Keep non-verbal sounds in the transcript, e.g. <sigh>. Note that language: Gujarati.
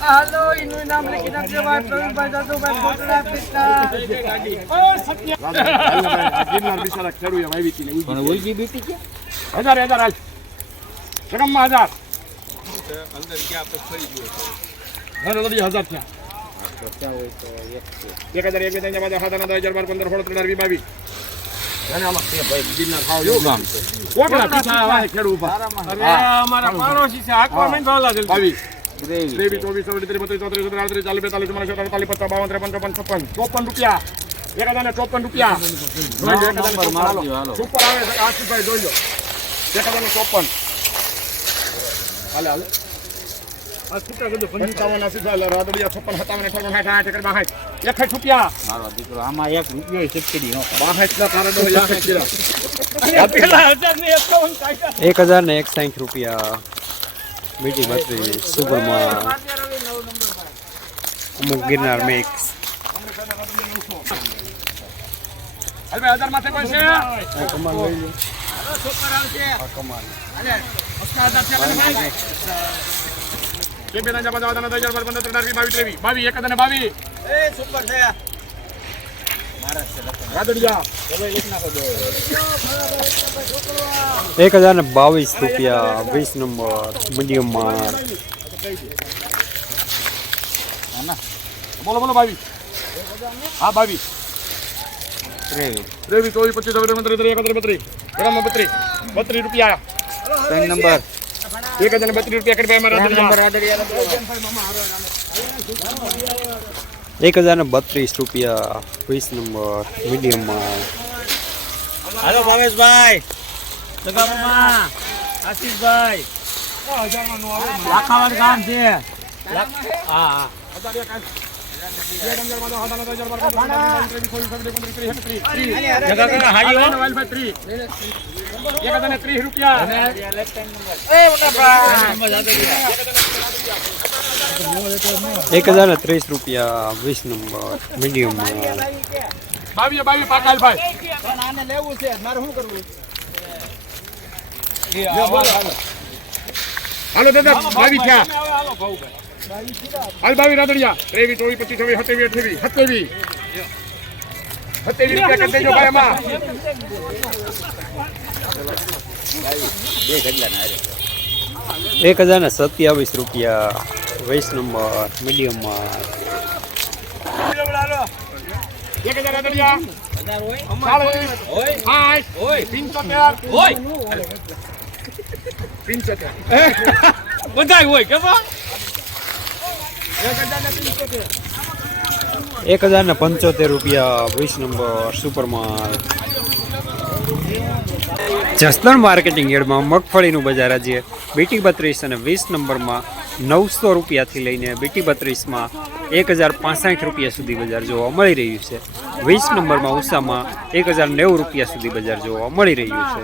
હાલો હજાર હજાર આજ રકમમાં હજાર હજાર હજાર હજાર થયા ત્યાં હોય હજાર છે એક હજાર એક છ હજાર બાર પંદર, સોળ, ત્રણ વીસ, બાવીસ. ચોપન રૂપિયા. એક હજાર ને ચોપન રૂપિયા. સુપર આવે આશીષભાઈ જોઈ લો. એક હજાર ને ચોપન. હાલે હાલે. પંચાવન આશીષભાઈ રાદડિયા છપ્પન સત્તાવન અઠાવન સાઠ આઠ એકર બાસઠ. એકસઠ રૂપિયા. મારો દીકરો આમાં એક રૂપિયો સબસિડી નો બાસઠ ના કારણ. એક હજાર ને એક સાઠ રૂપિયા મીઠી બત્રીસ સુપરમાં અમુક ગિરનાર મિક્સ હજાર માથે કોઈ છે? સાત આઠ નવ દસ અગિયાર પંદર ત્રણ એક હજાર ને બાવીસ રાદડિયા. એક હજાર ને બાવીસ રૂપિયા વીસ નંબર મીડિયમ માર બોલો બોલો બાવીસ. હા ગ્રેવી ત્રેવીસ. ચોવીસ પચીસ બત્રીસ. બત્રીસ. બત્રીસ રૂપિયા. ત્રણ નંબર એક હજાર બત્રીસ રૂપિયા કરી ભાઈ મારા નંબર એક હજાર ને બત્રીસ રૂપિયા વીસ નંબર મીડિયમ માર હાલો ભાવેશભાઈ. આશીષભાઈ. લાખાવાડ ગામ છે. હા હા. હજાર એક આઠ. બે હજારમાં તો હાથ આના હજાર બાર પંદર સોળ સત્તર ત્રેવીસ ચોવીસ છવ્વીસ પંદર ત્રીસ એકત્રીસ ત્રીસ. જગા કાકા હાજી હો. હાલો, વાલભાઈ, ત્રીસ. એક હજાર ને ત્રીસ રૂપિયા એક હજાર ને ત્રીસ રૂપિયા વીસ નંબર મીડિયમ માર બાવીસ બાવીસ પાકા ભાઈ હાલો દાદા બાવીસ થયા હાલ બાવીસ રાદડિયા. ત્રેવી ચોવી પચીસ છવ્વી સત્યાવીસ અઠ્યાવીસ સત્યાવીસ. સત્યાવીસ રૂપિયા કરી દેજો ભાઈ એમાં એક હજાર ને સત્યાવીસ રૂપિયા વીસ નંબર મીડિયમ માર એક હજાર રાદડિયા. પંચોતેર. <laughs> બધા હોય કે એક હજાર ને પંચોતેર રૂપિયા વીસ નંબર સુપરમાં જસદણ માર્કેટિંગ યાર્ડમાં મગફળીનું બજાર આજે. બીટી બત્રીસ અને વીસ નંબરમાં નવસો રૂપિયાથી લઈને બીટી બત્રીસમાં એક હજાર પાસઠ રૂપિયા સુધી બજાર જોવા મળી રહ્યું છે. વીસ નંબરમાં ઉષામાં એક હજાર નેવું રૂપિયા સુધી બજાર જોવા મળી રહ્યું છે.